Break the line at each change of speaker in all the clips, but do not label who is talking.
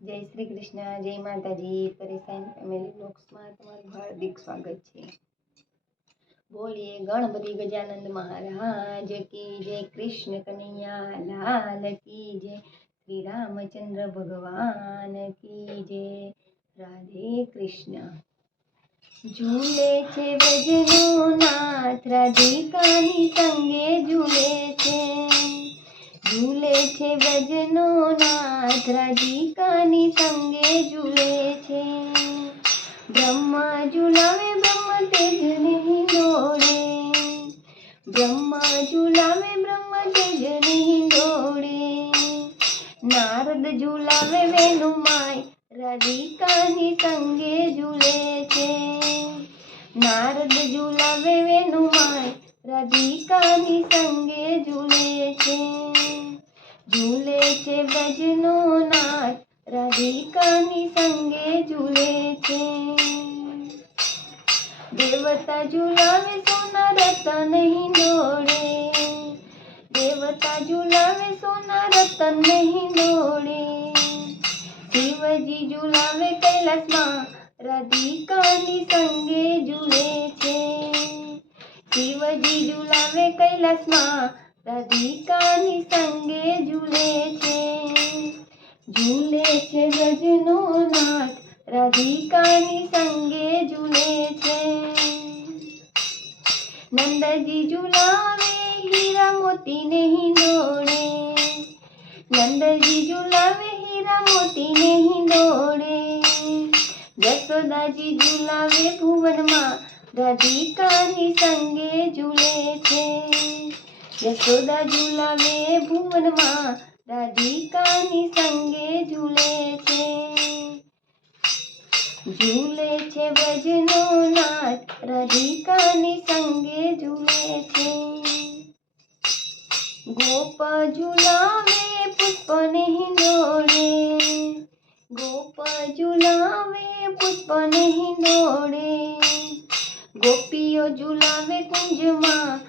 જય શ્રી કૃષ્ણ, જય માતાજી. પરેશાન ફેમિલી બ્લોક્સમાં તમારું હાર્દિક સ્વાગત છે. બોલીએ ગણપતિ ગજાનંદ મહારાજ કી જય કૃષ્ણ કનૈયા લાલ કી જય શ્રી રામચંદ્ર ભગવાન કી જય રાધે કૃષ્ણ. ઝૂલે છે વજનો નાથ રાધિકાની સંગે ઝૂલે છે. ઝૂલે છે વજનો નાથ રાધિકાની સંગે ઝૂલે છે બ્રહ્મા ઝુલાવે બ્રહ્મ તેજ નહીં દોડે બ્રહ્મા ઝુલાવે બ્રહ્મ તેજ નહીં દોડે નારદ ઝુલાવે વેણુમાય રાધિકાની સંગે ઝૂલે છે નારદ ઝુલાવે વેણુમાય રાધિકાની સંગે ઝૂલે છે ઝૂલે છે બજનો નાચ, રાધિકાની સંગે ઝૂલે છે. દેવતા ઝુલાવે સોના રતન નહીં દોડે. દેવતા ઝુલાવે સોના રતન નહીં દોડે. શિવજી ઝુલાવે કૈલાસમાં, રાધિકાની સંગે ઝૂલે છે. શિવજી ઝુલાવે કૈલાસમાં રાધિકાની સંગે ઝૂલે છે ઝૂલે છે ગજનો નાથ રાધિકાની સંગે ઝૂલે છે નંદજી ઝુલાવે હીરા મોતી નહીં દોડે નંદજી ઝુલાવે હીરા મોતી નહીં દોડે જશોદાજી ઝુલાવે ભુવનમાં રાધિકાની સંગે ઝૂલે છે યશોદા ઝુલાવે ભુવનમાં રાધિકાની સંગે ઝૂલે છે ઝૂલે છે ભજનો નાથ રાધિકાની સંગે ઝૂલે છે ગોપ ઝુલાવે પુષ્પ નહીં દોડે ગોપ ઝુલાવે પુષ્પ નહીં દોડે ગોપીઓ ઝુલાવે કુંજમાં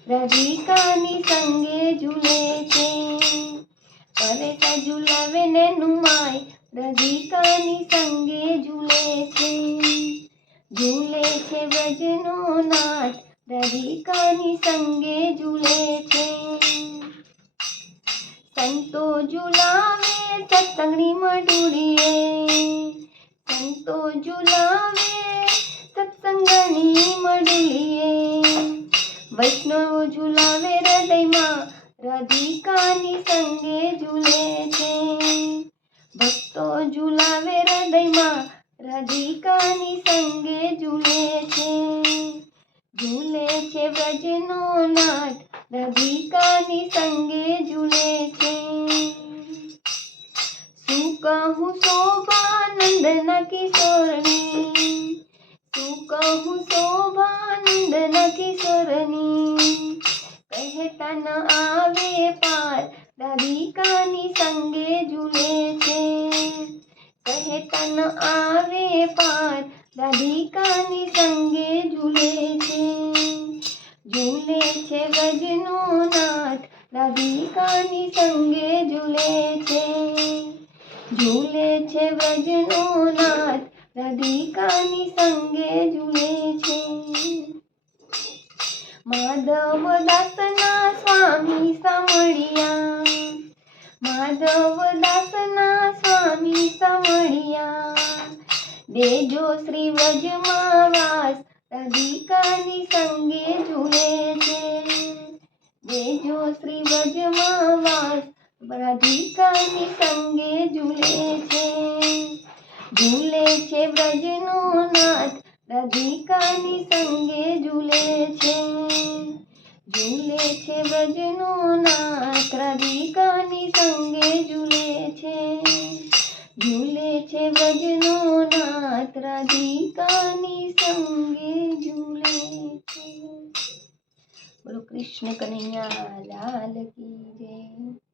વેણુમાય રાધિકાની સંગે ઝૂલે છે પરેશા ઝુલાવે નેનુમાય રાધિકાની સંગે ઝૂલે છે ઝૂલે છે વજનો નાથ રાધિકાની સંગે ઝૂલે છે સંતો ઝુલાવે સત્સંગની મડુડીએ સંતો ઝુલાવે સત્સંગની મડુલીએ વૈષ્ણવ ઝુલાવે હૃદયમાં રાધિકાની સંગે ઝૂલે છે ભક્તો ઝુલાવે હૃદયમાં રાધિકાની સંગે ઝૂલે છે ઝૂલે છે વ્રજનો નાથ રાધિકાની સંગે ઝૂલે છે શું કહું શોભાનંદ ના કિશોરની શું કહું શોભાનંદ ના કિશોરની કહેતા ન આવે પાર રાધિકાની સંગે ઝૂલે છે કહેતા ન આવે પાર રાધિકાની સંગે ઝૂલે છે ઝૂલે છે ગજનો નાથ રાધિકાની સંગે ઝૂલે છે ઝૂલે છે વ્રજનો નાથ રાધિકાની સંગે ઝૂલે છે માધવ દાસના સ્વામી સામળિયા માધવ દાસના સ્વામી સામળિયા દેજો શ્રી વ્રજમાં વાસ રાધિકાની સંગે ઝૂલે છે દેજો શ્રી વ્રજમાં વાસ રાધિકાની સંગે ઝૂલે છે ઝૂલે છે વ્રજનો નાથ રાધિકાની સંગે ઝૂલે છે. ઝૂલે છે વ્રજનો નાથ રાધિકાની સંગે ઝૂલે છે. ઝૂલે છે વ્રજનો નાથ રાધિકાની સંગે ઝૂલે છે. બોલો કૃષ્ણ કનૈયા, લાલ કી જય.